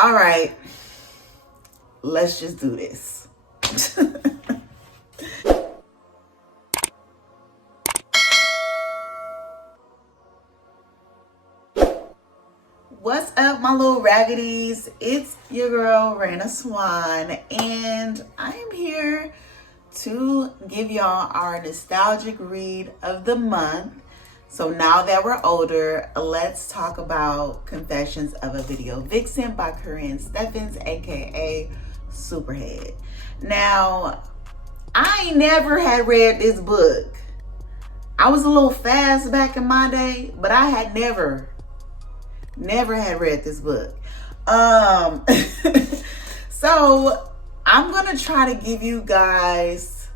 All right, let's just do this. What's up, my little raggities? It's your girl, Raina Swan, and I am here to give y'all our nostalgic read of the month. So now that we're older, let's talk about Confessions of a Video Vixen by Corinne Steffens, aka Superhead. Now, I never had read this book. I was a little fast back in my day, but I had never had read this book. So I'm gonna try to give you guys,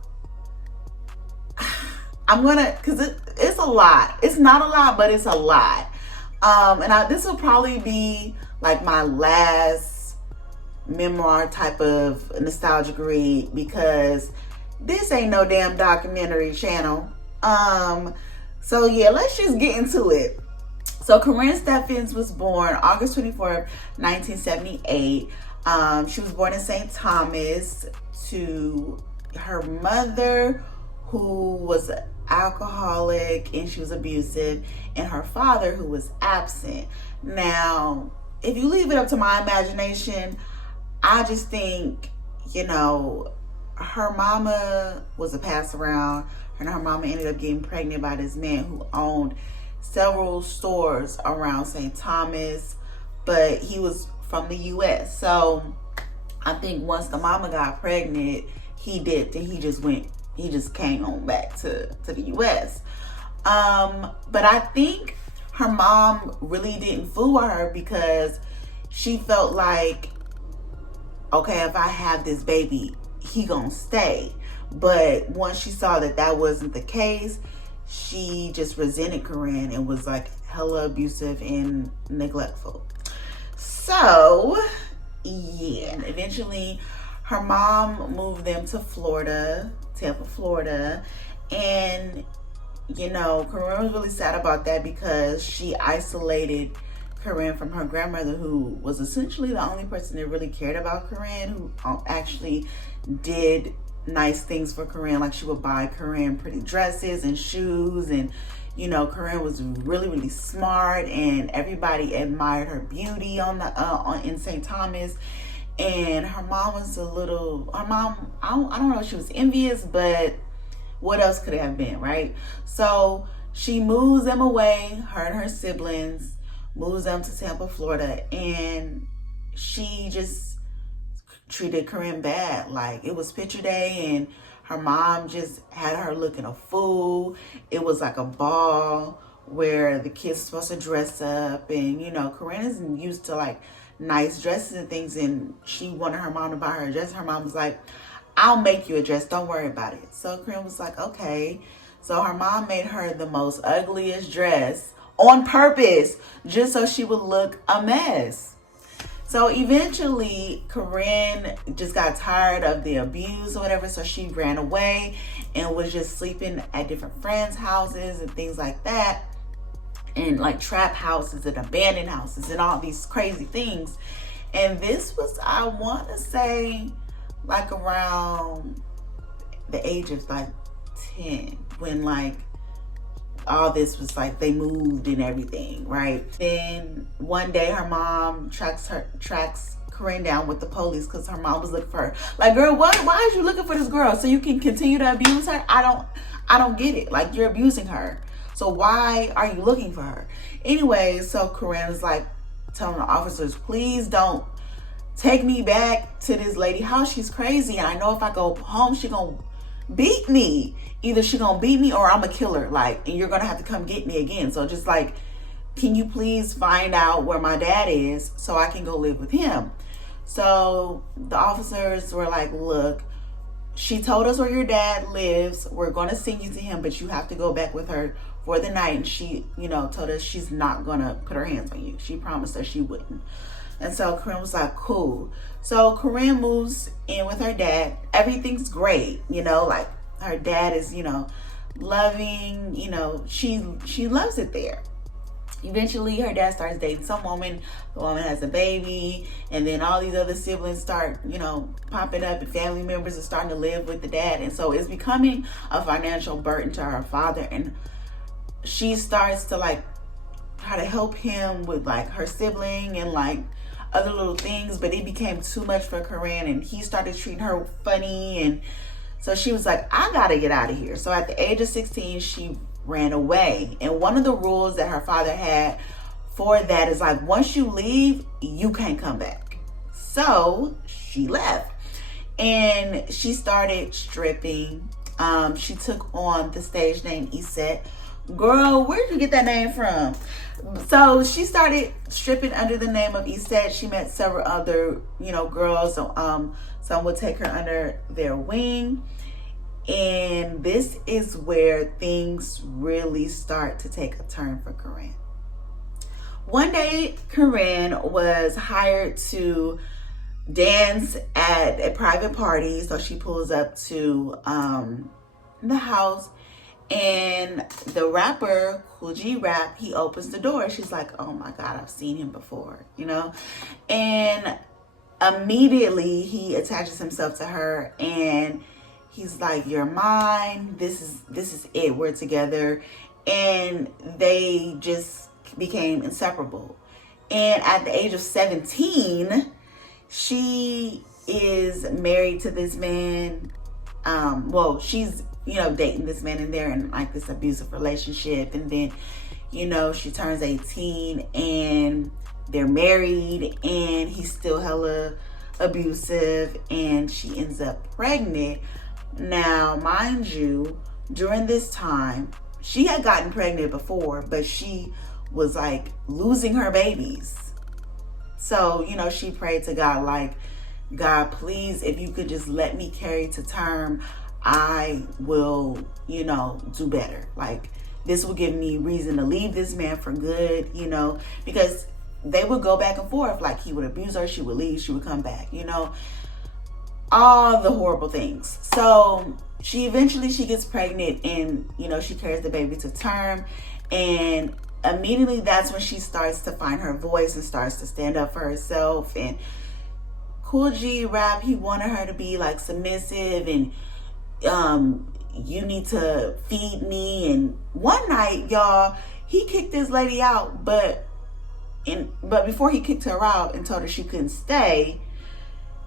cause it's a lot. It's not a lot, but it's a lot. This will probably be like my last memoir type of nostalgic read, because this ain't no damn documentary channel. So yeah, let's just get into it. So Corinne Steffens was born August 24th, 1978. She was born in St. Thomas to her mother, who was alcoholic and she was abusive, and her father, who was absent. Now, if you leave it up to my imagination, I just think, her mama was a pass around, and her mama ended up getting pregnant by this man who owned several stores around St. Thomas, but he was from the US. So I think once the mama got pregnant, he dipped and he just came on back to the US. But I think her mom really didn't fool her, because she felt like, okay, if I have this baby, he gonna stay. But once she saw that that wasn't the case, she just resented Corinne and was like hella abusive and neglectful. So yeah, eventually her mom moved them to Florida, Tampa, Florida. And Corinne was really sad about that, because she isolated Corinne from her grandmother, who was essentially the only person that really cared about Corinne, who actually did nice things for Corinne. Like, she would buy Corinne pretty dresses and shoes, and Corinne was really, really smart, and everybody admired her beauty in St. Thomas. And her mom was I don't know if she was envious, but what else could it have been, right? So she moves them away, her and her siblings, moves them to Tampa, Florida, and she just treated Corinne bad. Like, it was picture day, and her mom just had her looking a fool. It was like a ball where the kids are supposed to dress up, and Corinne isn't used to like nice dresses and things, and she wanted her mom to buy her a dress. Her mom was like, I'll make you a dress, don't worry about it. So Corinne was like, okay. So her mom made her the most ugliest dress on purpose, just so she would look a mess. So eventually Corinne just got tired of the abuse or whatever, so she ran away and was just sleeping at different friends' houses and things like that, and like trap houses and abandoned houses and all these crazy things. And this was, I want to say, like around the age of like 10, when like all this was like, they moved and everything, right? Then one day her mom tracks Corinne down with the police, because her mom was looking for her. Like, girl, why is you looking for this girl? So you can continue to abuse her? I don't get it. Like, you're abusing her, so why are you looking for her? Anyway, so Corinne was like telling the officers, please don't take me back to this lady house. She's crazy, and I know if I go home, she gonna beat me. Either she gonna beat me or I'm gonna kill her, like, and you're gonna have to come get me again. So just like, can you please find out where my dad is so I can go live with him? So the officers were like, look, she told us where your dad lives. We're gonna send you to him, but you have to go back with her for the night. And she, told us she's not gonna put her hands on you. She promised us she wouldn't. And so Corinne was like, cool. So Corinne moves in with her dad. Everything's great, like her dad is, loving, she loves it there. Eventually, her dad starts dating some woman. The woman has a baby, and then all these other siblings start, popping up, and family members are starting to live with the dad. And so it's becoming a financial burden to her father. And she starts to like try to help him with like her sibling and like other little things, but it became too much for Corinne, and he started treating her funny. And so she was like, I gotta get out of here. So at the age of 16, she ran away. And one of the rules that her father had for that is like, once you leave, you can't come back. So she left and she started stripping. She took on the stage name Isette. Girl, where'd you get that name from? So she started stripping under the name of Isette. She met several other, girls. Some would take her under their wing. And this is where things really start to take a turn for Corinne. One day, Corinne was hired to dance at a private party. So she pulls up to the house, and the rapper, Kool G Rap, he opens the door. She's like, oh my God, I've seen him before, And immediately he attaches himself to her, and he's like, you're mine. This is it. We're together. And they just became inseparable. And at the age of 17, she is married to this man. She's, dating this man, and they're in like this abusive relationship. And then, she turns 18 and they're married, and he's still hella abusive, and she ends up pregnant. Now, mind you, during this time, she had gotten pregnant before, but she was like losing her babies. So, she prayed to God, like, God, please, if you could just let me carry to term, I will, do better. Like, this will give me reason to leave this man for good, because they would go back and forth. Like, he would abuse her, she would leave, she would come back, all the horrible things. So she gets pregnant, and, she carries the baby to term. And immediately that's when she starts to find her voice and starts to stand up for herself. And Kool G Rap, he wanted her to be like submissive, and you need to feed me. And one night, y'all, he kicked this lady out, but before he kicked her out and told her she couldn't stay,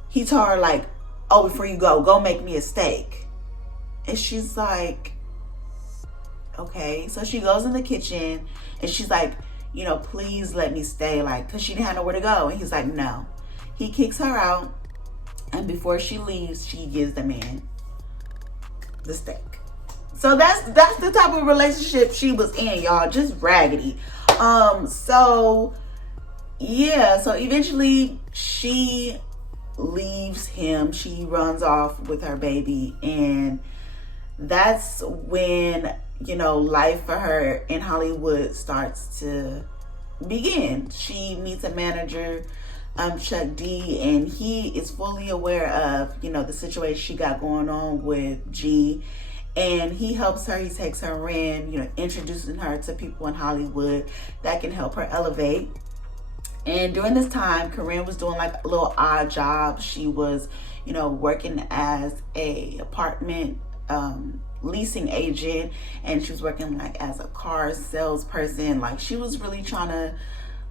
he told her like, oh, before you go make me a steak. And she's like, okay. So she goes in the kitchen, and she's like, please let me stay, like, because she didn't have nowhere to go. And he's like, no. He kicks her out, and before she leaves, she gives the man the steak. So that's the type of relationship she was in, y'all. Just raggedy. So eventually she leaves him. She runs off with her baby, and that's when, life for her in Hollywood starts to begin. She meets a manager, Chuck D, and he is fully aware of, the situation she got going on with G. And he helps her. He takes her in, introducing her to people in Hollywood that can help her elevate. And during this time, Corinne was doing like little odd jobs. She was, working as a apartment leasing agent, and she was working like as a car salesperson. Like, she was really trying to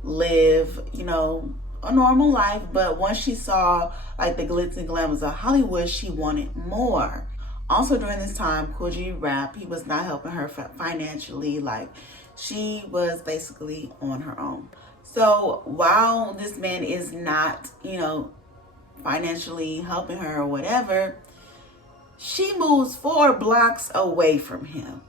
live, a normal life. But once she saw like the glitz and glamours of Hollywood, she wanted more. Also during this time, Kool G Rap, he was not helping her financially. Like, she was basically on her own. So while this man is not, financially helping her or whatever, she moves 4 blocks away from him.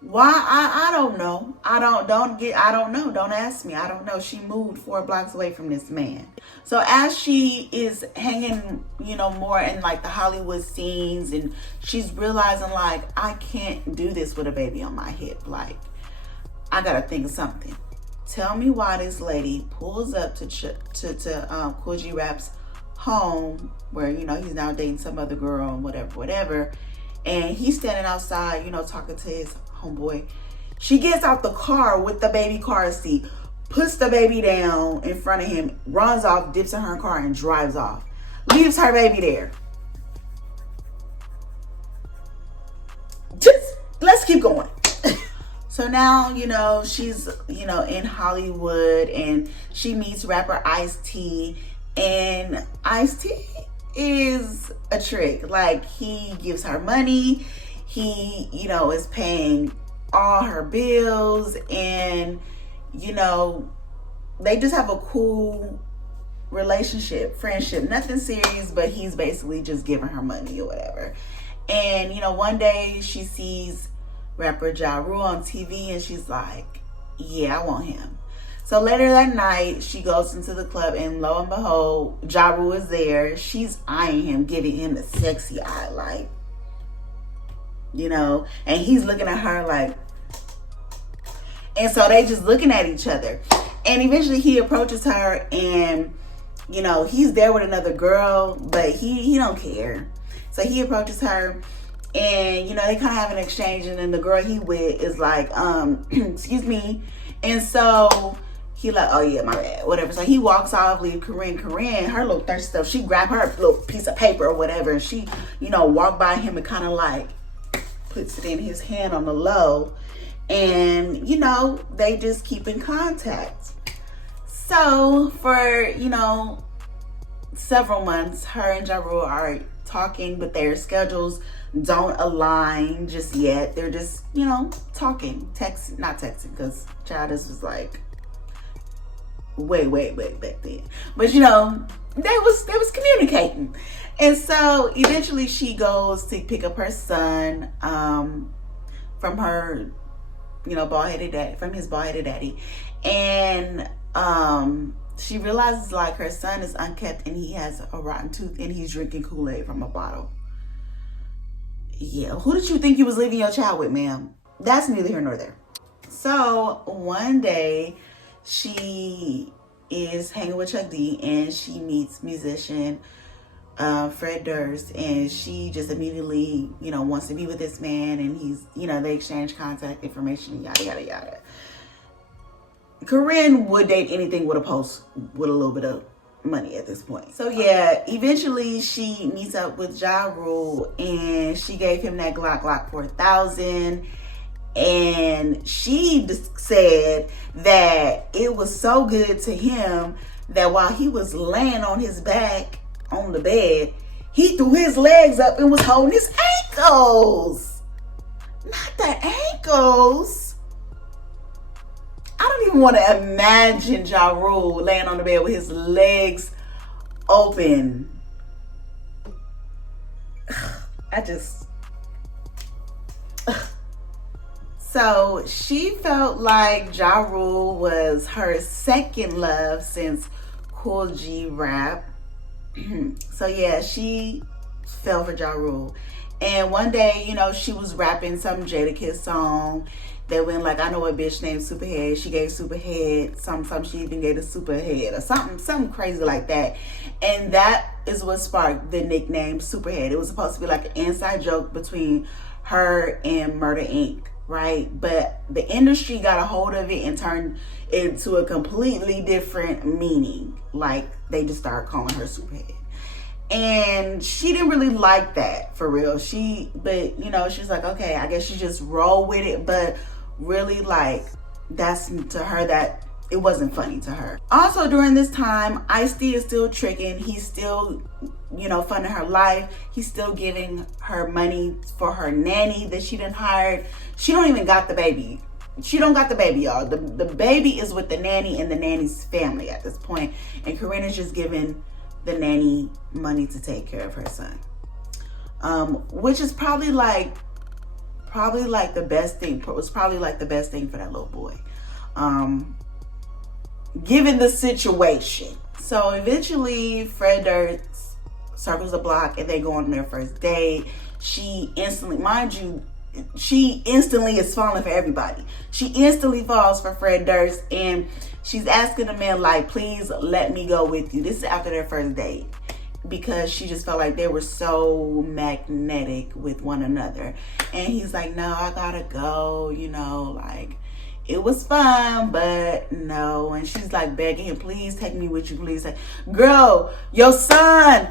Why? I don't know. I don't know. Don't ask me. I don't know. She moved 4 blocks away from this man. So as she is hanging, more in like the Hollywood scenes, and she's realizing like, I can't do this with a baby on my hip. Like, I gotta think of something. Tell me why this lady pulls up to Kool G Rap's home, where, he's now dating some other girl and whatever. And he's standing outside, talking to his homeboy. She gets out the car with the baby car seat, puts the baby down in front of him, runs off, dips in her car, and drives off. Leaves her baby there. Just, let's keep going. So now, you know, she's, you know, in Hollywood, and she meets rapper Ice-T, and Ice-T is a trick. Like, he gives her money, he, you know, is paying all her bills, and, you know, they just have a cool relationship, friendship, nothing serious, but he's basically just giving her money or whatever. And, you know, one day she sees rapper Ja Rule on TV, and she's like, yeah, I want him. So later that night, she goes into the club, and lo and behold, Ja Rule is there. She's eyeing him, giving him the sexy eye, like, you know, and he's looking at her like, and so they just looking at each other. And eventually he approaches her, and, you know, he's there with another girl, but he don't care. So he approaches her, and, you know, they kind of have an exchange, and then the girl he with is like, excuse me. And so he like, oh yeah, my bad, whatever. So he walks off, leave Corinne, her little thirsty stuff. She grabbed her little piece of paper or whatever, and she, you know, walked by him and kind of like puts it in his hand on the low. And, you know, they just keep in contact. So for, you know, several months, her and Ja Rule are talking, but their schedules don't align just yet. They're just, you know, talking, not texting, because child, this was like way back then. But, you know, they was communicating. And so eventually she goes to pick up her son from her, you know, from his bald-headed daddy. And she realizes, like, her son is unkept, and he has a rotten tooth, and he's drinking Kool-Aid from a bottle. Yeah, who did you think you was leaving your child with, ma'am? That's neither here nor there. So one day she is hanging with Chuck D, and she meets musician Fred Durst, and she just immediately, you know, wants to be with this man, and he's, you know, they exchange contact information, and yada yada yada. Corinne would date anything with a post with a little bit of money at this point. So yeah, eventually she meets up with Ja Rule, and she gave him that Glock for $1,000. And she just said that it was so good to him that while he was laying on his back on the bed, he threw his legs up and was holding his ankles. Not the ankles. I don't even want to imagine Ja Rule laying on the bed with his legs open. So she felt like Ja Rule was her second love since Cool G Rap. So yeah, she fell for Ja Rule. And one day, you know, she was rapping some Jadakiss song that went like, I know a bitch named Superhead. She gave Superhead some she even gave a Superhead or something crazy like that. And that is what sparked the nickname Superhead. It was supposed to be like an inside joke between her and Murder Inc., right? But the industry got a hold of it and turned it into a completely different meaning. Like, they just started calling her Superhead. And she didn't really like that, for real. But, you know, she's like, okay, I guess she just roll with it. But really, like, that's to her, that it wasn't funny to her. Also, during this time, Ice-T is still tricking. He's still, you know, funding her life. He's still giving her money for her nanny that she done hired. She don't even got the baby. She don't got the baby, y'all. The baby is with the nanny and the nanny's family at this point. And Corinne is just giving the nanny money to take care of her son. Which is probably like the best thing. It was probably like the best thing for that little boy. Given the situation. So eventually Fred Durst circles the block and they go on their first date. She instantly, mind you, she instantly is falling for everybody. She instantly falls for Fred Durst, and she's asking the man, like, please let me go with you. This is after their first date. because she just felt like they were so magnetic with one another. And he's like, no, I gotta go, you know, like, it was fun, but no. And she's like begging him, please take me with you, please. Like, girl, your son.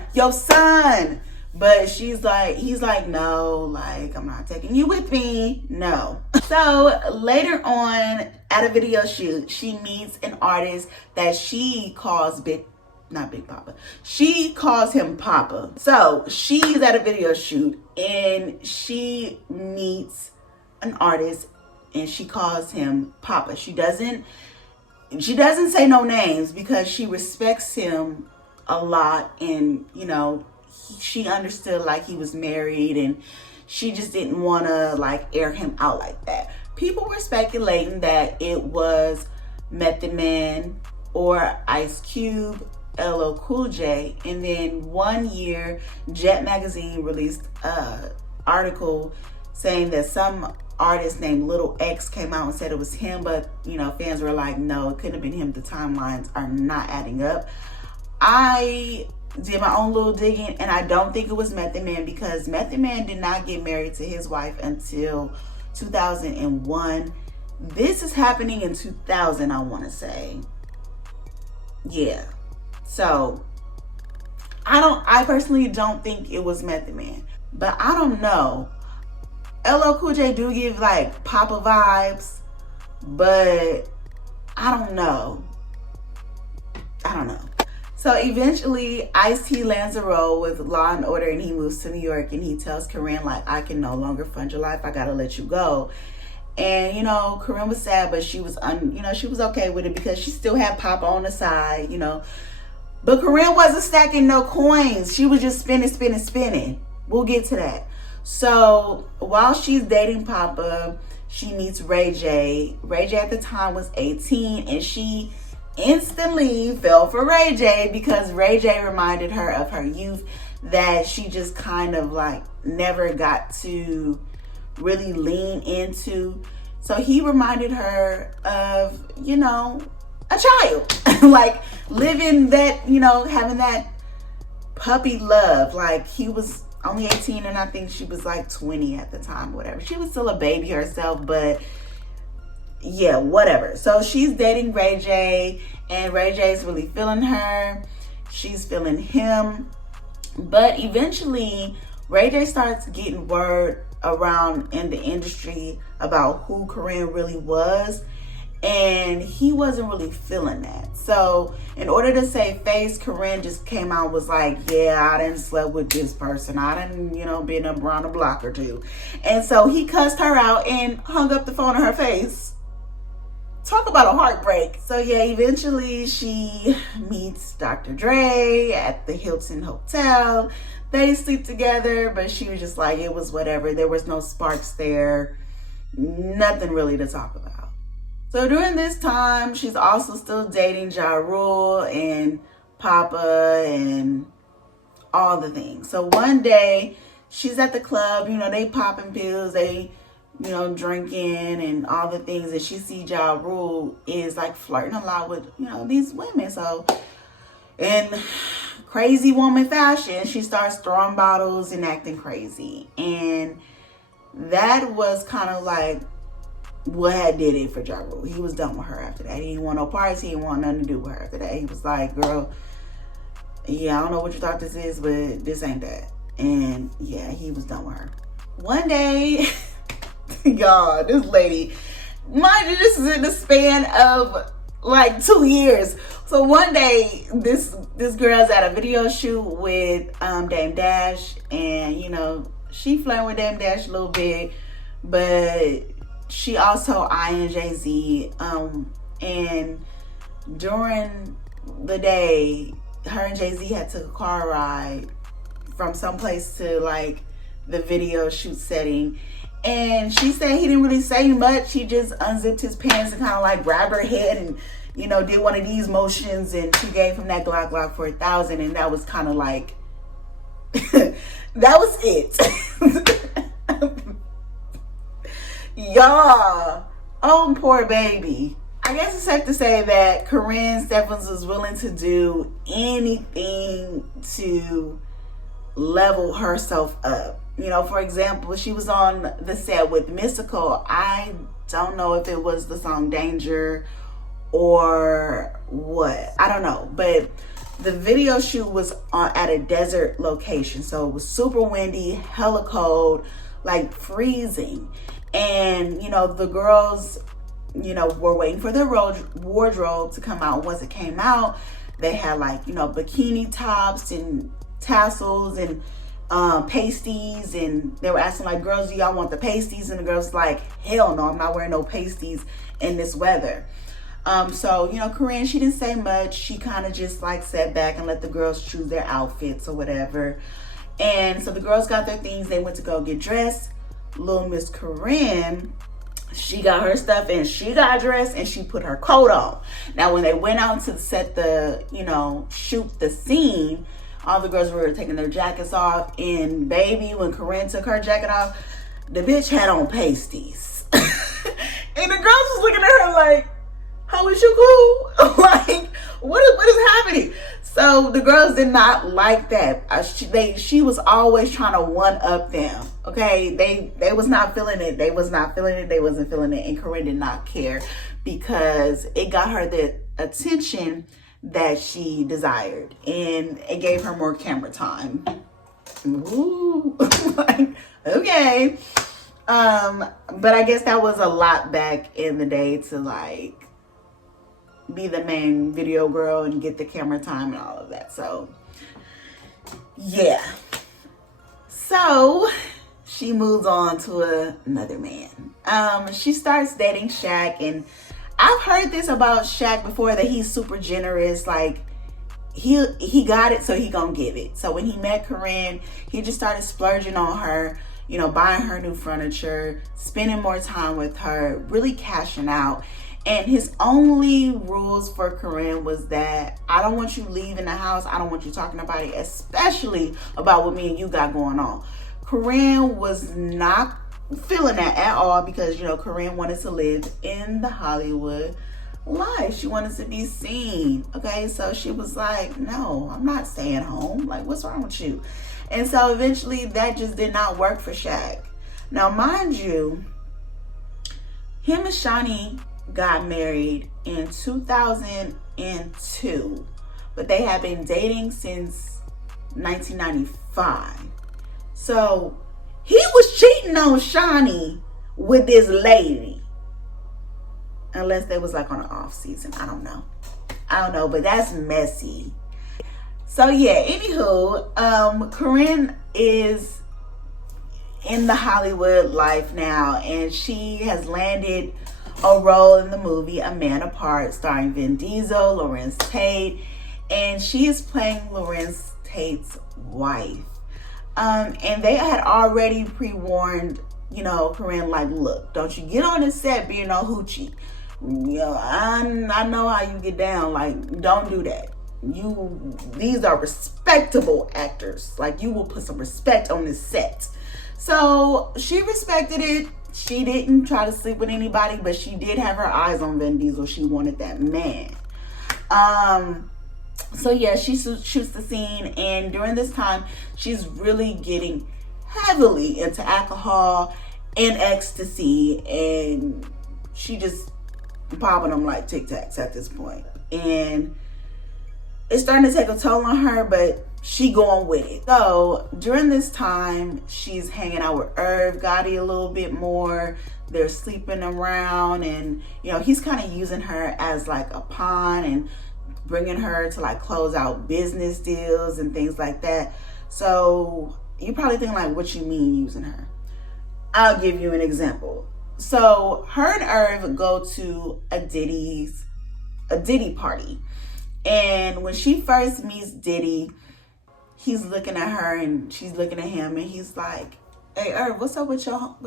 But he's like, no, like, I'm not taking you with me, no. So later on at a video shoot, she meets an artist that she calls not Big Papa. She calls him Papa. So she's at a video shoot and she meets an artist and she calls him Papa. She doesn't say no names because she respects him a lot, and you know, she understood like he was married and she just didn't want to like air him out like that. People were speculating that it was Method Man or Ice Cube, LL Cool J. And then one year, Jet Magazine released an article saying that some artist named Little X came out and said it was him, but you know, fans were like, no, it couldn't have been him. The timelines are not adding up. I did my own little digging and I don't think it was Method Man, because Method Man did not get married to his wife until 2001. This is happening in 2000, I want to say. Yeah. So I personally don't think it was Method Man, but I don't know. LL Cool J do give like Papa vibes, but I don't know. So eventually Ice-T lands a role with Law and Order and he moves to New York, and he tells Corinne like, I can no longer fund your life, I gotta let you go. And you know, Corinne was sad, but she was she was okay with it because she still had Papa on the side, you know. But Corinne wasn't stacking no coins. She was just spinning. We'll get to that. So while she's dating Papa, she meets Ray J. Ray J at the time was 18, and she instantly fell for Ray J because Ray J reminded her of her youth that she just kind of like never got to really lean into. So he reminded her of, you know, a child, like living that, you know, having that puppy love. Like he was only 18 and I think she was like 20 at the time, whatever. She was still a baby herself, but yeah, whatever. So she's dating Ray J, and Ray J's really feeling her. She's feeling him. But eventually, Ray J starts getting word around in the industry about who Corinne really was, and he wasn't really feeling that. So in order to save face, Corinne just came out, was like, yeah, I didn't slept with this person, I didn't, you know, been up around a block or two. And so he cussed her out and hung up the phone in her face. Talk about a heartbreak. So yeah, eventually she meets Dr. Dre at the Hilton Hotel. They sleep together, but she was just like, it was whatever. There was no sparks there. Nothing really to talk about. So during this time, she's also still dating Ja Rule and Papa and all the things. So one day, she's at the club, you know, they popping pills, they, you know, drinking and all the things, and she sees Ja Rule is like flirting a lot with, you know, these women. So in crazy woman fashion, she starts throwing bottles and acting crazy. And that was kind of like what had did it for Ja Rule. He was done with her after that. He didn't want no parties. He didn't want nothing to do with her after that. He was like, girl, yeah, I don't know what you thought this is, but this ain't that. And yeah, he was done with her. One day, y'all, this lady, mind you, this is in the span of like 2 years. So one day, this girl's at a video shoot with Dame Dash, and you know, she flirting with Dame Dash a little bit, but she also eyeing Jay-Z. And during the day, her and Jay-Z had took a car ride from someplace to like the video shoot setting. And she said he didn't really say much. He just unzipped his pants and kind of like grabbed her head and, you know, did one of these motions, and she gave him that Glock for 1,000, and that was kind of like, that was it. Y'all, oh, poor baby. I guess it's safe to say that Corinne Stephens was willing to do anything to level herself up. You know, for example, she was on the set with Mystical. I don't know if it was the song Danger or what. I don't know. But the video shoot was at a desert location. So it was super windy, hella cold, like freezing. And, you know, the girls, you know, were waiting for their wardrobe to come out. Once it came out, they had like, you know, bikini tops and tassels and pasties, and they were asking like, girls, do y'all want the pasties? And the girls like, hell no, I'm not wearing no pasties in this weather. So, you know, Corinne, she didn't say much. She kind of just like sat back and let the girls choose their outfits or whatever. And so the girls got their things. They went to go get dressed. Little Miss Corinne, she got her stuff and she got dressed and she put her coat on. Now, when they went out to set the, you know, shoot the scene, all the girls were taking their jackets off. And baby, when Corinne took her jacket off, the bitch had on pasties. And the girls was looking at her like, how is you cool? Like, what is happening? So the girls did not like that. She was always trying to one up them. Okay, they was not feeling it. They was not feeling it. They wasn't feeling it. And Corinne did not care because it got her the attention that she desired, and it gave her more camera time. Ooh, like, okay. But I guess that was a lot back in the day to like be the main video girl and get the camera time and all of that. So yeah. So she moves on to another man. She starts dating Shaq, and I've heard this about Shaq before, that he's super generous. Like he got it, so he gonna give it. So when he met Corinne, he just started splurging on her, you know, buying her new furniture, spending more time with her, really cashing out. And his only rules for Corinne was that I don't want you leaving the house. I don't want you talking about it, especially about what me and you got going on. Corinne was not feeling that at all because, you know, Corinne wanted to live in the Hollywood life. She wanted to be seen. Okay, so she was like, no, I'm not staying home. Like, what's wrong with you? And so eventually that just did not work for Shaq. Now, mind you, him and Shawnee got married in 2002, but they had been dating since 1995. So he was cheating on Shawnee with this lady, unless they was like on an off season. I don't know, but that's messy. So yeah, anywho, Corinne is in the Hollywood life now, and she has landed a role in the movie A Man Apart, starring Vin Diesel, Lorenz Tate, and she is playing Lorenz Tate's wife. And they had already pre-warned, you know, Corinne, like, look, don't you get on the set being no hoochie. You know, I know how you get down. Like, don't do that. These are respectable actors. Like, you will put some respect on this set. So she respected it. She didn't try to sleep with anybody, but she did have her eyes on Vin Diesel. She wanted that man. So yeah, she shoots the scene, and during this time, she's really getting heavily into alcohol and ecstasy, and she just popping them like Tic Tacs at this point. And it's starting to take a toll on her, but she going with it. So during this time, she's hanging out with Irv Gotti a little bit more. They're sleeping around, and you know, he's kind of using her as like a pawn and bringing her to like close out business deals and things like that. So you probably think like, what you mean using her? I'll give you an example. So her and Irv go to a Diddy party. And when she first meets Diddy, he's looking at her and she's looking at him, and he's like, hey Irv, what's up with your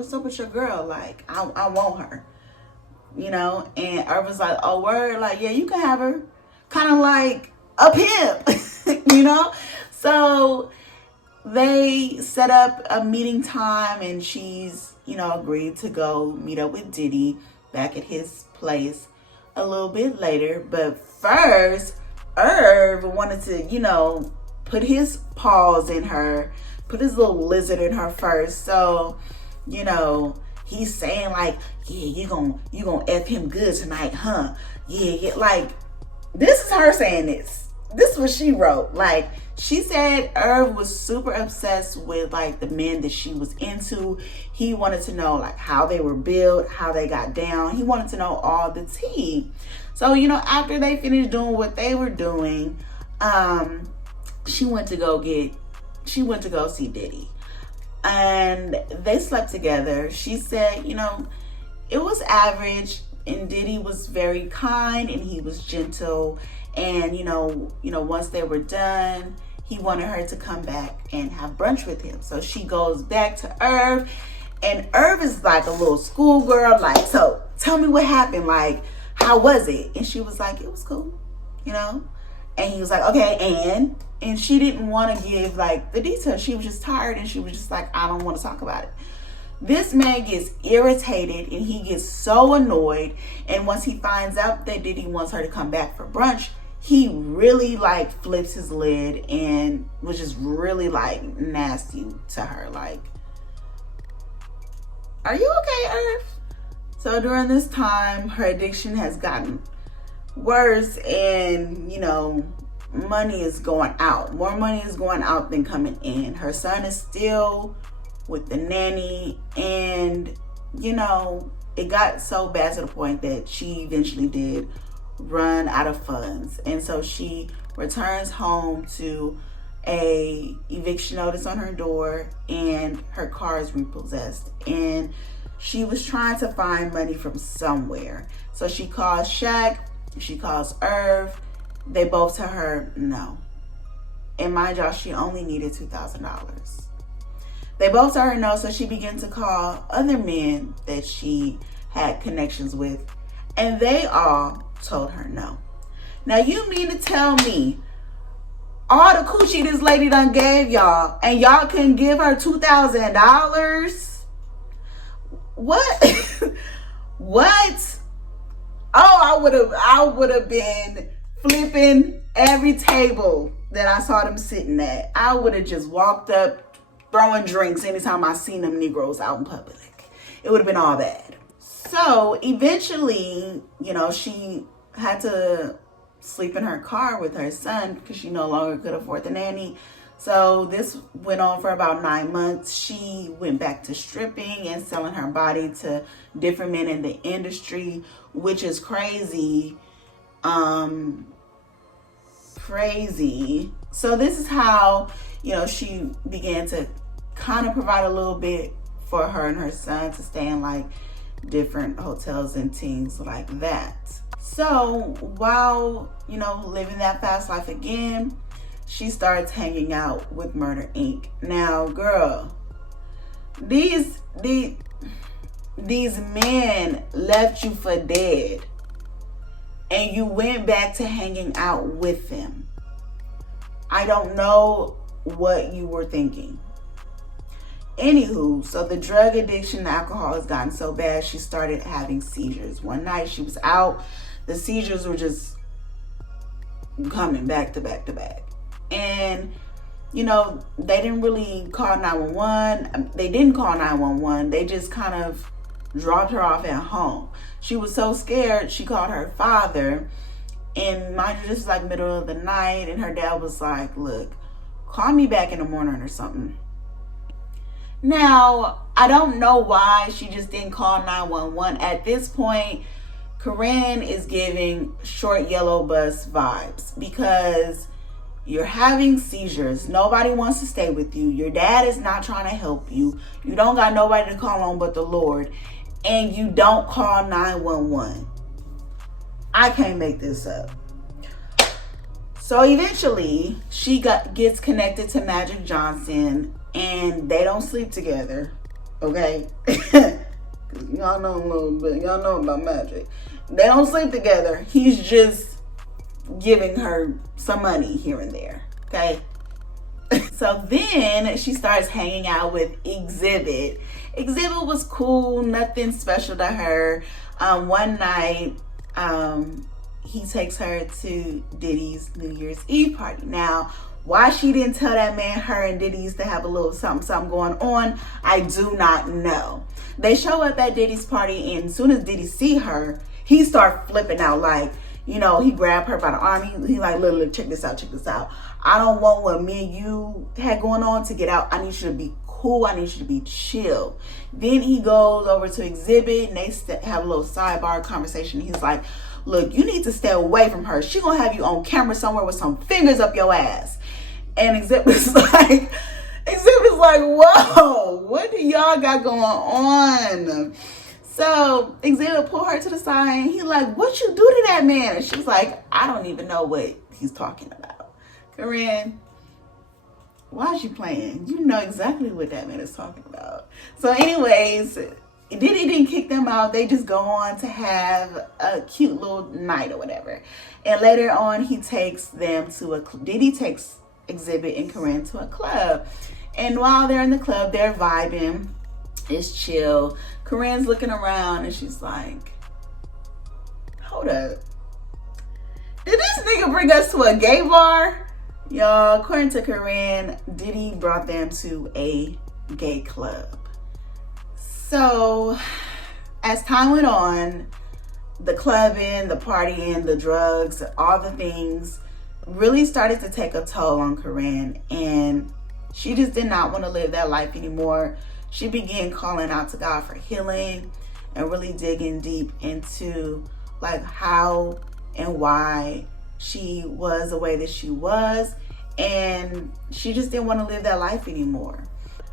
girl? Like, I want her. You know? And Irv was like, oh word, like, yeah, you can have her. Kind of like a pimp, you know? So they set up a meeting time, and she's, you know, agreed to go meet up with Diddy back at his place. a little bit later. But first, Irv wanted to, put his paws in her, put his little lizard in her first. So, he's saying like, yeah, you gonna F him good tonight, huh? Yeah, like, this is her saying this. This is what she wrote. Like, she said Irv was super obsessed with like the men that she was into. He wanted to know like how they were built, how they got down. He wanted to know all the tea. So, after they finished doing what they were doing, she went to go see Diddy. And they slept together. She said, it was average, and Diddy was very kind and he was gentle. And, once they were done, he wanted her to come back and have brunch with him. So she goes back to Irv, and Irv is like a little schoolgirl, like, so tell me what happened. Like, how was it? And she was like, it was cool, And he was like, okay, and she didn't want to give like the details. She was just tired, and she was just like, I don't want to talk about it. This man gets irritated and he gets so annoyed. And once he finds out that Diddy wants her to come back for brunch, he really like flips his lid and was just really like nasty to her. Like, are you okay, Irv? So during this time, her addiction has gotten worse, and money is going out. More money is going out than coming in. Her son is still with the nanny, and it got so bad to the point that she eventually did run out of funds. And so she returns home to a eviction notice on her door, and her car is repossessed, and she was trying to find money from somewhere. So she calls Shaq, she calls Irv. They both tell her no. And mind y'all, she only needed $2,000. They both tell her no, so she began to call other men that she had connections with, and they all told her no. Now, you mean to tell me all the coochie this lady done gave y'all, and y'all couldn't give her $2,000? What? What? Oh, I would have been flipping every table that I saw them sitting at. I would have just walked up, throwing drinks anytime I seen them Negroes out in public. It would have been all bad. So eventually, she had to sleep in her car with her son because she no longer could afford the nanny. So this went on for about 9 months. She went back to stripping and selling her body to different men in the industry, which is crazy. Crazy. So this is how, she began to kind of provide a little bit for her and her son to stay in like different hotels and things like that. So while, living that fast life again, she starts hanging out with Murder Inc. Now, girl, these men left you for dead, and you went back to hanging out with them. I don't know what you were thinking. Anywho, so the drug addiction, the alcohol has gotten so bad, she started having seizures. One night she was out, the seizures were just coming back to back to back. And, they didn't really call 911. They didn't call 911. They just kind of dropped her off at home. She was so scared, she called her father. And mind you, this is like middle of the night, and her dad was like, look, call me back in the morning or something. Now, I don't know why she just didn't call 911. At this point, Corinne is giving short yellow bus vibes, because you're having seizures. Nobody wants to stay with you. Your dad is not trying to help you. You don't got nobody to call on but the Lord. And you don't call 911. I can't make this up. So eventually, she gets connected to Magic Johnson, and they don't sleep together, okay? Y'all know a little bit. Y'all know about Magic. They don't sleep together. He's just giving her some money here and there, okay? So then she starts hanging out with Exhibit. Exhibit was cool, nothing special to her. One night, he takes her to Diddy's New Year's Eve party. Now, why she didn't tell that man her and Diddy used to have a little something going on, I do not know. They show up at Diddy's party, and as soon as Diddy see her, he start flipping out. Like, you know, he grabbed her by the arm. He like, look, check this out. I don't want what me and you had going on to get out. I need you to be cool. I need you to be chill. Then he goes over to Exhibit, and they have a little sidebar conversation. He's like, look, you need to stay away from her. She gonna have you on camera somewhere with some fingers up your ass. And Exhibit's like, whoa, what do y'all got going on? So Exhibit pulled her to the side, and he like, what you do to that man? And she's like, I don't even know what he's talking about. Corinne, why is you playing? You know exactly what that man is talking about. So anyways, Diddy didn't kick them out. They just go on to have a cute little night or whatever. And later on, he takes them to Diddy takes Exhibit and Corinne to a club. And while they're in the club, they're vibing. It's chill. Corinne's looking around, and she's like, hold up. Did this nigga bring us to a gay bar? Y'all, according to Corinne, Diddy brought them to a gay club. So, as time went on, the clubbing, the partying, the drugs, all the things really started to take a toll on Corinne, and she just did not want to live that life anymore. She began calling out to God for healing and really digging deep into like how and why she was the way that she was, and she just didn't want to live that life anymore.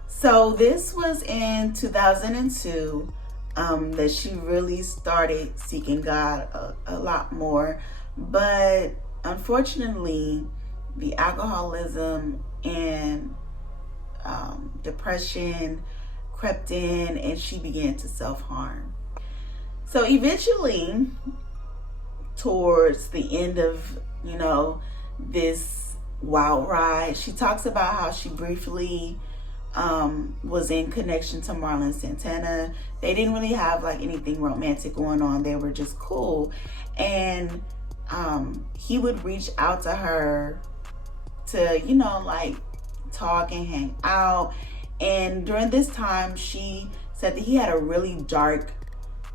So this was in 2002 that she really started seeking God a lot more. But unfortunately, the alcoholism and depression crept in, and she began to self-harm. So eventually, towards the end of, you know, this wild ride, she talks about how she briefly was in connection to Marlon Santana. They didn't really have like anything romantic going on. They were just cool. And he would reach out to her to, you know, like talk and hang out. And during this time, she said that he had a really dark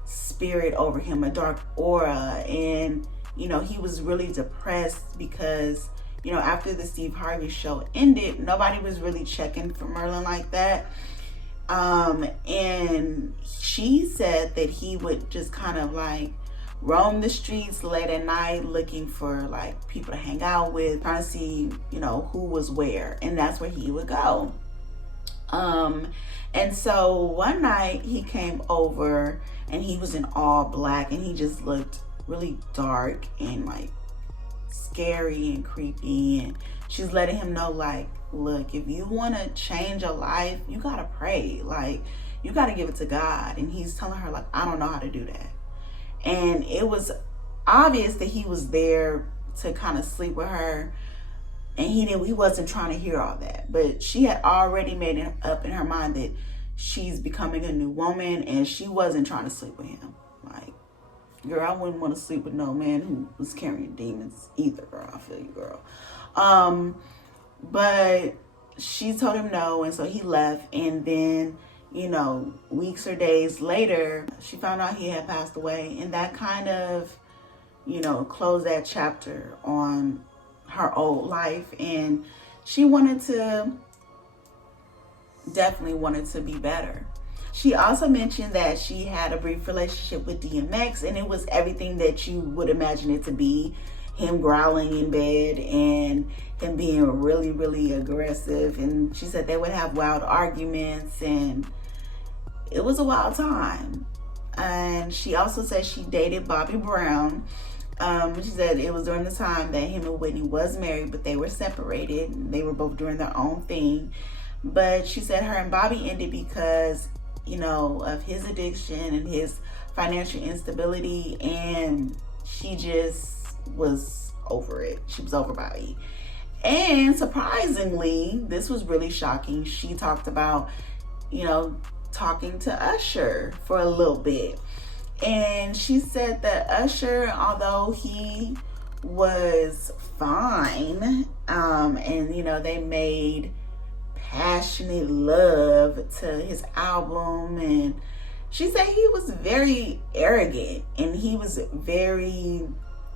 spirit over him, a dark aura. And, you know, he was really depressed because, you know, after the Steve Harvey show ended, nobody was really checking for Merlin like that. And she said that he would just kind of like roam the streets late at night looking for like people to hang out with, trying to see, you know, who was where, and that's where he would go. And so one night he came over, and he was in all black, and he just looked really dark and like scary and creepy. And she's letting him know, like, look, if you want to change your life, you gotta pray, like you gotta give it to God. And he's telling her, like, I don't know how to do that. And it was obvious that he was there to kind of sleep with her, and he wasn't trying to hear all that. But she had already made it up in her mind that she's becoming a new woman, and she wasn't trying to sleep with him. Like, girl, I wouldn't want to sleep with no man who was carrying demons either, girl. I feel you, girl. But she told him no, and so he left. And then, you know, weeks or days later, she found out he had passed away, and that kind of, you know, closed that chapter on her old life. And she definitely wanted to be better. She also mentioned that she had a brief relationship with DMX, and it was everything that you would imagine it to be. Him growling in bed and him being really, really aggressive. And she said they would have wild arguments, and it was a wild time. And she also said she dated Bobby Brown. She said it was during the time that him and Whitney was married, but they were separated. They were both doing their own thing. But she said her and Bobby ended because, you know, of his addiction and his financial instability, and she just was over it. She was over Bobby. And surprisingly, this was really shocking, she talked about, you know, talking to Usher for a little bit. And she said that Usher, although he was fine, and you know, they made passionate love to his album, and she said he was very arrogant and he was very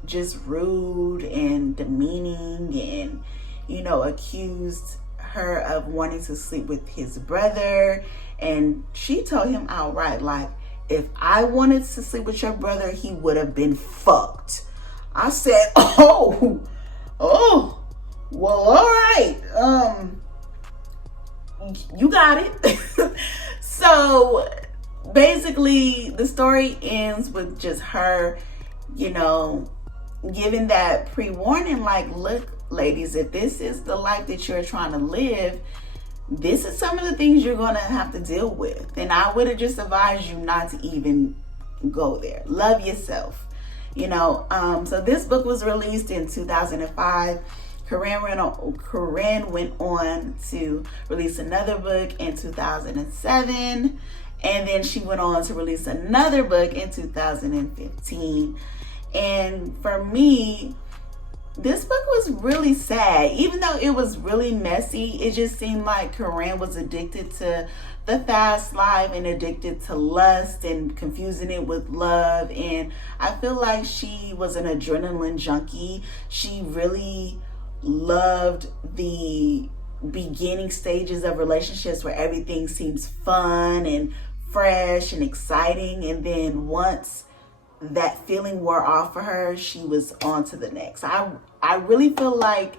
just rude and demeaning, and you know, accused her of wanting to sleep with his brother. And she told him outright, like, if I wanted to sleep with your brother, he would have been fucked. I said, oh, well, all right. You got it. So basically the story ends with just her, you know, giving that pre-warning, like, look, ladies, if this is the life that you're trying to live, this is some of the things you're going to have to deal with. And I would have just advised you not to even go there. Love yourself. You know, so this book was released in 2005. Corinne went on to release another book in 2007. And then she went on to release another book in 2015. And for me, this book was really sad. Even though it was really messy, it just seemed like Corinne was addicted to the fast life and addicted to lust and confusing it with love. And I feel like she was an adrenaline junkie. She really loved the beginning stages of relationships where everything seems fun and fresh and exciting. And then once that feeling wore off for her, she was on to the next. I really feel like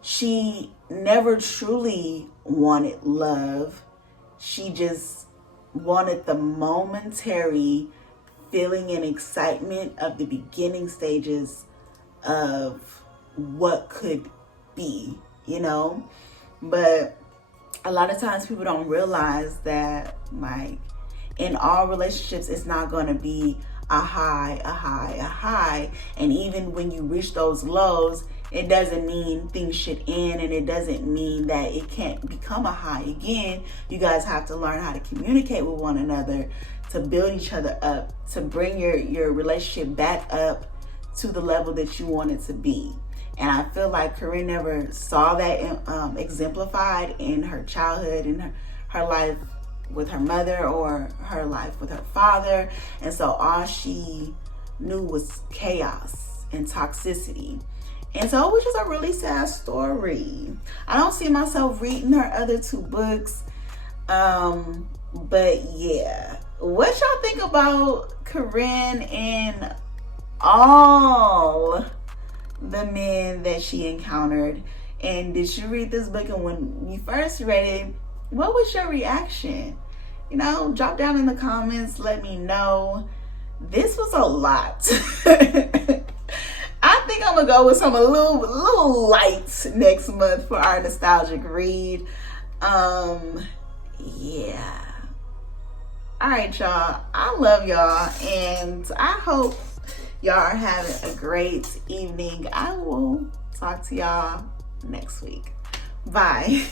she never truly wanted love. She just wanted the momentary feeling and excitement of the beginning stages of what could be, you know? But a lot of times people don't realize that, like, in all relationships, it's not going to be a high. And even when you reach those lows, it doesn't mean things should end, and it doesn't mean that it can't become a high again. You guys have to learn how to communicate with one another, to build each other up, to bring your relationship back up to the level that you want it to be. And I feel like Corinne never saw that exemplified in her childhood, in her life with her mother, or her life with her father. And so all she knew was chaos and toxicity. And so it was just a really sad story. I don't see myself reading her other two books. But yeah, what y'all think about Corinne and all the men that she encountered? And did you read this book? And when you first read it, what was your reaction? You know, drop down in the comments, let me know. This was a lot. I think I'm gonna go with some a little light next month for our nostalgic read. Yeah. All right, y'all. I love y'all, and I hope y'all are having a great evening. I will talk to y'all next week. Bye.